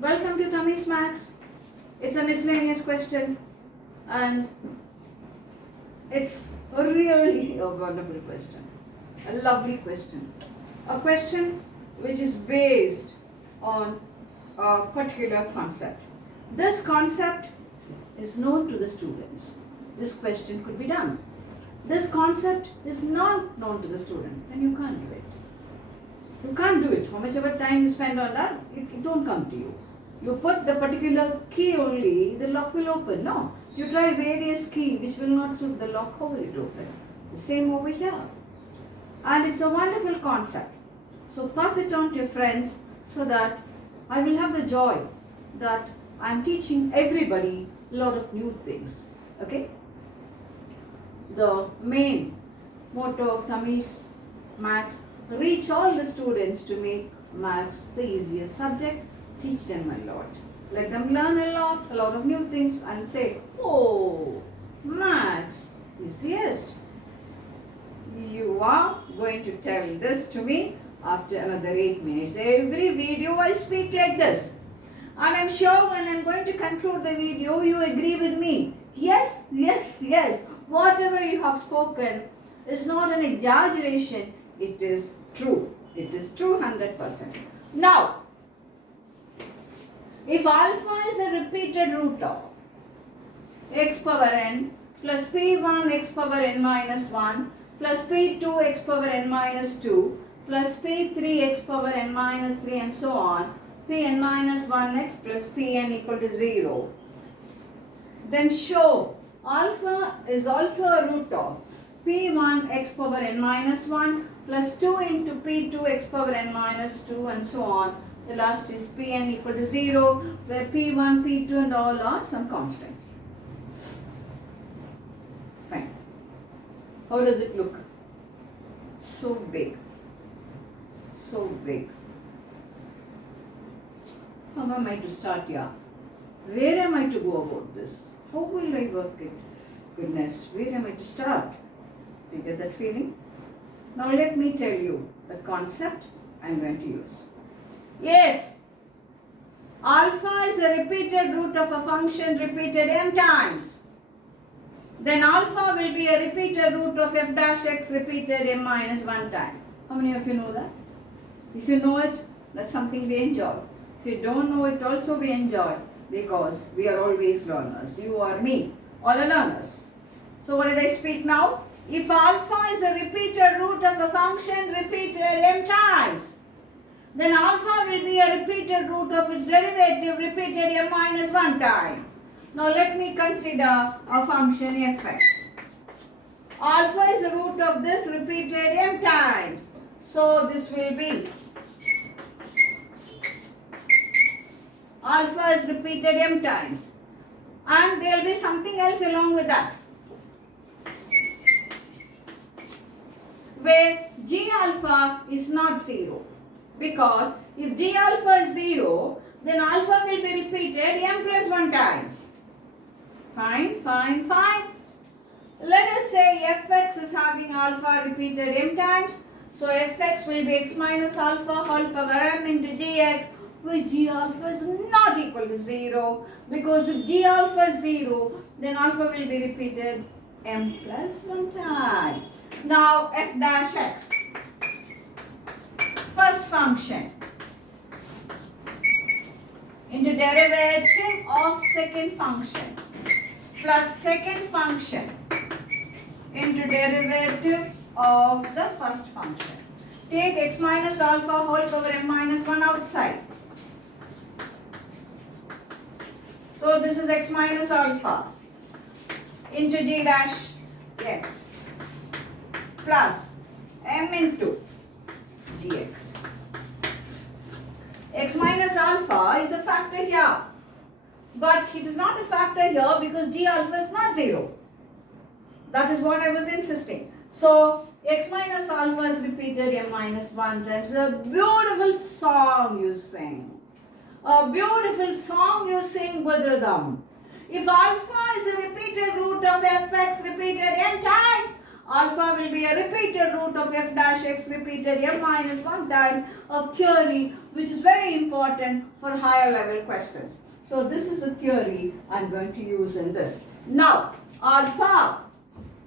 Welcome to Tammy's Max. It's a miscellaneous question and it's really a wonderful question, a lovely question, a question which is based on a particular concept. This concept is known to the students. This question could be done. This concept is not known to the student, then you can't do it. You can't do it. How much ever time you spend on that, it won't come to you. You put the particular key only, the lock will open. No. You try various key which will not suit the lock, how will it open? The same over here. And it's a wonderful concept. So pass it on to your friends so that I will have the joy that I am teaching everybody a lot of new things. Okay? The main motto of Tammy's Max: reach all the students to make Maths the easiest subject. Teach them a lot. Let them learn a lot of new things and say, oh, Maths, easiest. You are going to tell this to me after another 8 minutes. Every video I speak like this. And I'm sure when I'm going to conclude the video, you agree with me. Yes, yes, yes. Whatever you have spoken is not an exaggeration. It is true. It is true 100%. Now, if alpha is a repeated root of x power n plus p1 x power n minus 1 plus p2 x power n minus 2 plus p3 x power n minus 3 and so on, pn minus 1x plus pn equal to 0, then show alpha is also a root of p1 x power n minus 1 plus 2 into p2 x power n minus 2 and so on. The last is pn equal to 0, where p1, p2 and all are some constants. Fine. How does it look? So big. So big. How am I to start here? Where am I to go about this? How will I work it? Goodness, where am I to start? Do you get that feeling? Now let me tell you the concept I am going to use. If alpha is a repeated root of a function repeated m times, then alpha will be a repeated root of f dash x repeated m minus 1 time. How many of you know that? If you know it, that's something we enjoy. If you don't know it, also we enjoy, because we are always learners. You or me, all are learners. So what did I speak now? If alpha is a repeated root of a function repeated m times, then alpha will be a repeated root of its derivative repeated m minus 1 time. Now let me consider a function fx. Alpha is the root of this repeated m times. So this will be alpha is repeated m times. And there will be something else along with that, where g alpha is not 0. Because if g alpha is 0, then alpha will be repeated m plus 1 times. Fine, fine, fine. Let us say fx is having alpha repeated m times. So fx will be x minus alpha whole power m into gx, where g alpha is not equal to 0. Because if g alpha is 0, then alpha will be repeated m plus 1 times. Now f dash x. First function into derivative of second function plus second function into derivative of the first function. Take x minus alpha whole power m minus 1 outside. So this is x minus alpha into g dash x plus m into gx. X minus alpha is a factor here, but it is not a factor here because g alpha is not 0. That is what I was insisting. So x minus alpha is repeated m minus 1 times. A beautiful song you sing. A beautiful song you sing with rhythm. If alpha is a repeated root of fx repeated m times, Alpha will be a repeated root of f dash x repeated m minus 1 time of theory, which is very important for higher level questions. So this is a theory I'm going to use in this. Now, alpha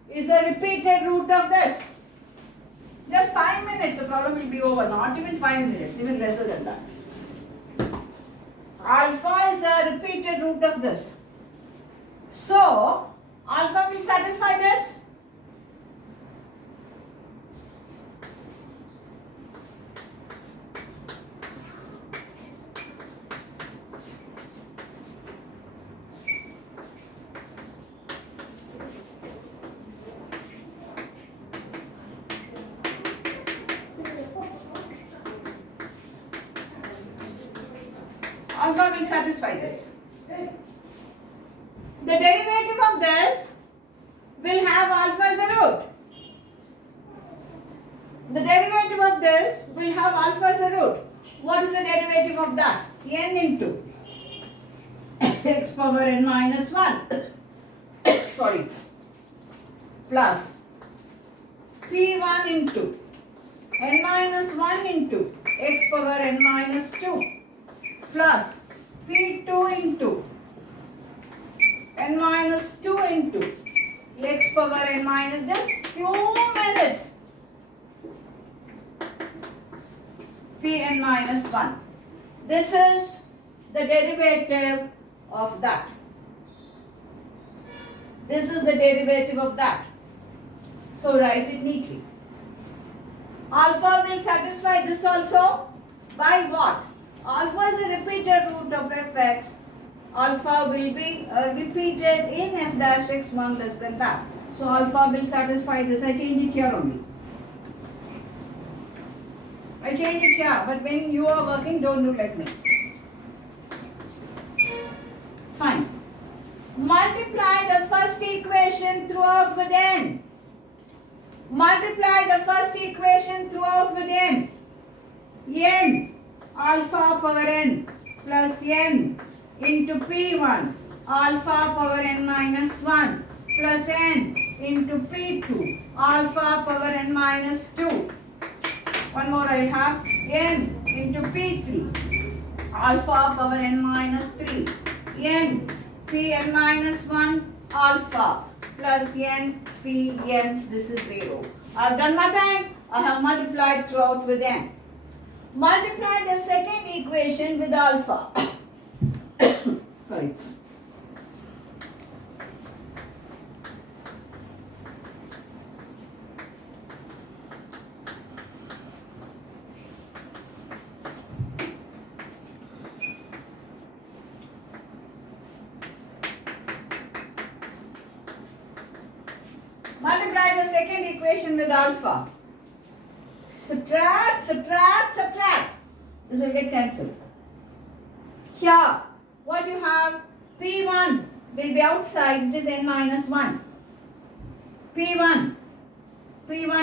is a repeated root of this. Just 5 minutes, the problem will be over. Not even 5 minutes, even lesser than that. Alpha is a repeated root of this. So, alpha will satisfy this. Alpha will satisfy this. The derivative of this will have alpha as a root. The derivative of this will have alpha as a root. What is the derivative of that? N into x power n minus 1 sorry, plus p1 into n minus 1 into x power n minus 2 plus p2 into n minus 2 into x power n minus, just few minutes, pn minus 1. This is the derivative of that. This is the derivative of that. So write it neatly. Alpha will satisfy this also by what? Alpha is a repeated root of fx. Alpha will be repeated in f dash x 1 less than that. So alpha will satisfy this. I change it here only. I change it here, but when you are working, don't do like me. Fine. Multiply the first equation throughout with n. Multiply the first equation throughout with n. N alpha power n plus n into p1 alpha power n minus 1 plus n into p2 alpha power n minus 2. One more I will have n into p3 alpha power n minus 3 n pn minus 1 alpha plus n pn. This is 0. I have done nothing. I have multiplied throughout with n. Multiply the second equation with alpha. Sorry. Multiply the second equation with alpha. Subtract, subtract, subtract. This will get cancelled. Here, what you have? P1 will be outside, it is n minus 1. P1,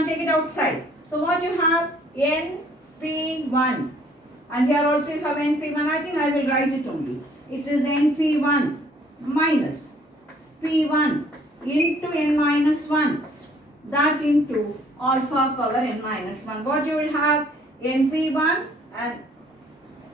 take it outside. So what you have? N P1. And here also you have n P1. I think I will write it only. It is n P1 minus P1 into n minus 1. That into alpha power n minus 1. What you will have? np1 and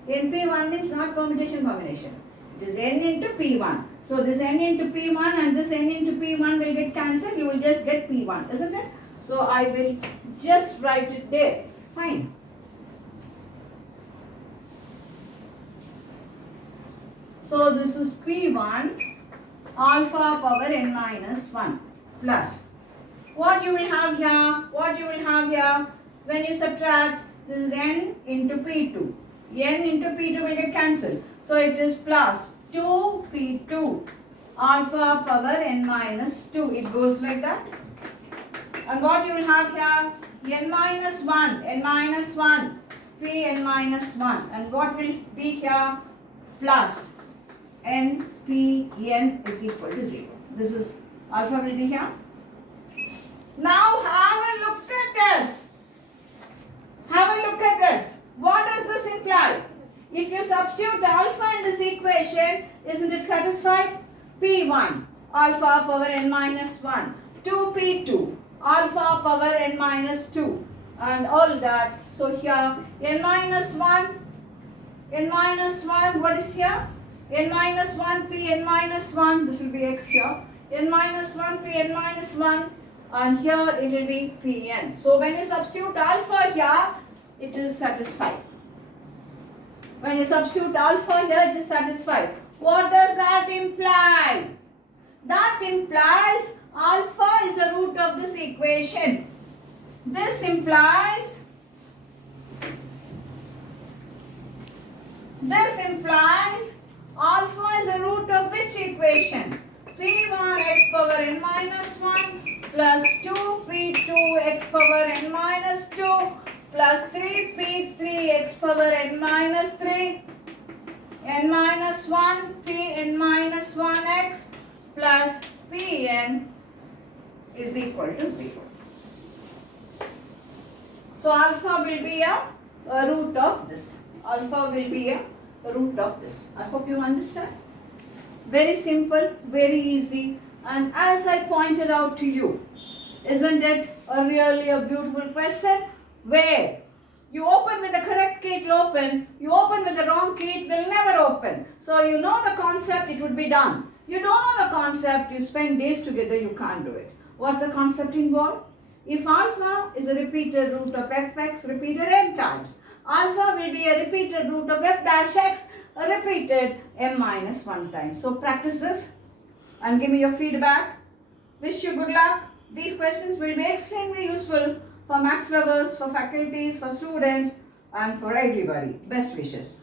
np1 means not permutation combination. It is n into p1. So this n into p1 and this n into p1 will get cancelled. You will just get p1, isn't it? So I will just write it there. Fine. So this is p1 alpha power n minus 1 plus. What you will have here? What you will have here? When you subtract, this is n into p2. N into p2 will get cancelled. So it is plus 2p2 alpha power n minus 2. It goes like that. And what you will have here? n minus 1, p n minus 1. And what will be here? Plus n p n is equal to 0. This is alpha will be here. Now have a look at this. Have a look at this. What does this imply? If you substitute alpha in this equation, isn't it satisfied? P1 alpha power n minus 1, 2p2 alpha power n minus 2 and all that. So here n minus 1, what is here? N minus 1 p n minus 1, this will be x here. N minus 1 p n minus 1 and here it will be pn. So when you substitute alpha here, it is satisfied. When you substitute alpha here, it is satisfied. What does that imply? That implies alpha is the root of this equation. This implies alpha is the root of which equation? P1 x power n minus 1 plus 2p2 x power n minus 2 plus 3p3 x power n minus 3 n minus 1 p n minus 1 x plus pn is equal to 0. So alpha will be a root of this. Alpha will be a root of this. I hope you understand. Very simple, very easy, and as I pointed out to you, isn't it really a beautiful question? Where you open with the correct key, it will open. You open with the wrong key, it will never open. So you know the concept, it would be done. You don't know the concept, you spend days together, you can't do it. What's the concept involved? If alpha is a repeated root of fx repeated n times, alpha will be a repeated root of f dash x repeated m minus 1 times. So practice this and give me your feedback. Wish you good luck. These questions will be extremely useful for maths lovers, for faculties, for students and for everybody. Best wishes.